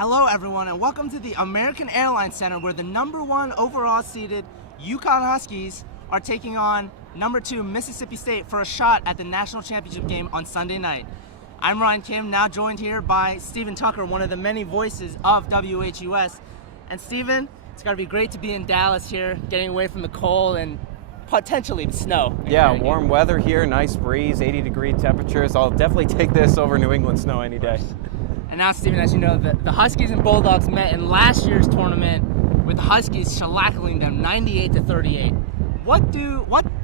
Hello everyone and welcome to the American Airlines Center where the #1 overall seeded UConn Huskies are taking on #2 Mississippi State for a shot at the national championship game on Sunday night. I'm Ryan Kim, now joined here by Stephen Tucker, one of the many voices of WHUS. And Stephen, it's got to be great to be in Dallas here, getting away from the cold and potentially snow. Yeah, warm weather here, nice breeze, 80-degree temperatures. I'll definitely take this over New England snow any day. And now, Stephen, as you know, the Huskies and Bulldogs met in last year's tournament with the Huskies shellacking them 98-38. What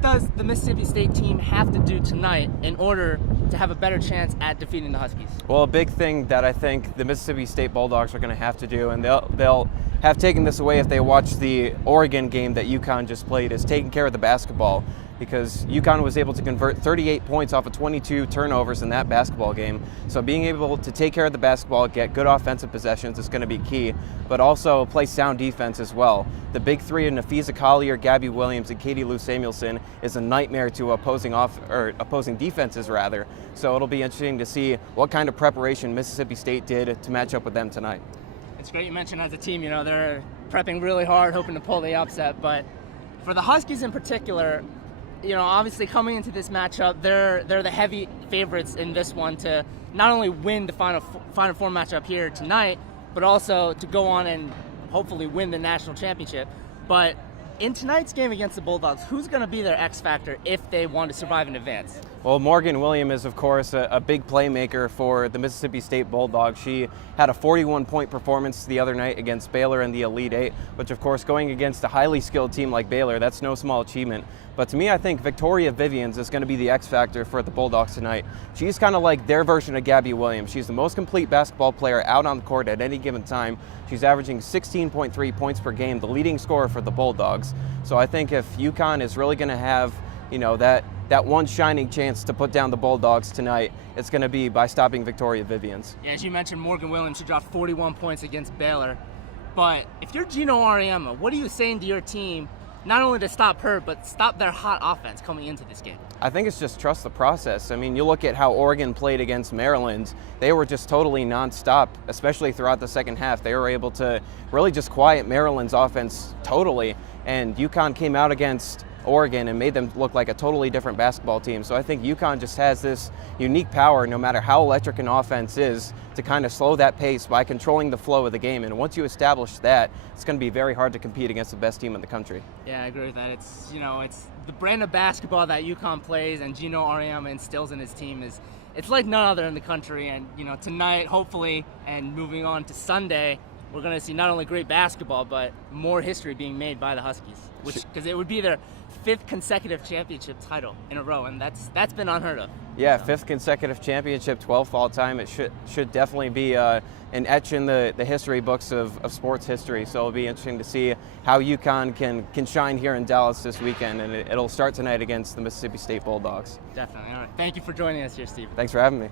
does the Mississippi State team have to do tonight in order to have a better chance at defeating the Huskies? Well, a big thing that I think the Mississippi State Bulldogs are going to have to do, and they'll have taken this away if they watch the Oregon game that UConn just played, is taking care of the basketball, because UConn was able to convert 38 points off of 22 turnovers in that basketball game. So being able to take care of the basketball, get good offensive possessions is going to be key, but also play sound defense as well. The big three of Nafisa Collier, Gabby Williams, and Katie Lou Samuelson is a nightmare to opposing defenses rather. So it'll be interesting to see what kind of preparation Mississippi State did to match up with them tonight. It's great you mentioned as a team, you know, they're prepping really hard, hoping to pull the upset, but for the Huskies in particular, you know, obviously coming into this matchup, they're the heavy favorites in this one to not only win the Final Four matchup here tonight, but also to go on and hopefully win the national championship. But in tonight's game against the Bulldogs, who's going to be their X factor if they want to survive in advance? Well, Morgan Williams is, of course, a big playmaker for the Mississippi State Bulldogs. She had a 41-point performance the other night against Baylor in the Elite Eight, which, of course, going against a highly skilled team like Baylor, that's no small achievement. But to me, I think Victoria Vivians is going to be the X factor for the Bulldogs tonight. She's kind of like their version of Gabby Williams. She's the most complete basketball player out on the court at any given time. She's averaging 16.3 points per game, the leading scorer for the Bulldogs. So I think if UConn is really going to have, you know, that one shining chance to put down the Bulldogs tonight, it's going to be by stopping Victoria Vivians. Yeah, as you mentioned, Morgan Williams, she dropped 41 points against Baylor. But if you're Gino Auriemma, what are you saying to your team, not only to stop her, but stop their hot offense coming into this game? I think it's just trust the process. I mean, you look at how Oregon played against Maryland. They were just totally nonstop, especially throughout the second half. They were able to really just quiet Maryland's offense totally. And UConn came out against Oregon and made them look like a totally different basketball team. So I think UConn just has this unique power, no matter how electric an offense is, to kind of slow that pace by controlling the flow of the game. And once you establish that, it's going to be very hard to compete against the best team in the country. Yeah, I agree with that. It's, you know, it's the brand of basketball that UConn plays and Gino Auriemma instills in his team it's like none other in the country. And, you know, tonight, hopefully, and moving on to Sunday, we're going to see not only great basketball, but more history being made by the Huskies, because it would be their 5th consecutive championship title in a row, and that's been unheard of. Yeah, 5th consecutive championship, 12th all time. It should definitely be an etch in the history books of sports history. So it'll be interesting to see how UConn can shine here in Dallas this weekend, and it'll start tonight against the Mississippi State Bulldogs. Definitely. All right. Thank you for joining us here, Steve. Thanks for having me.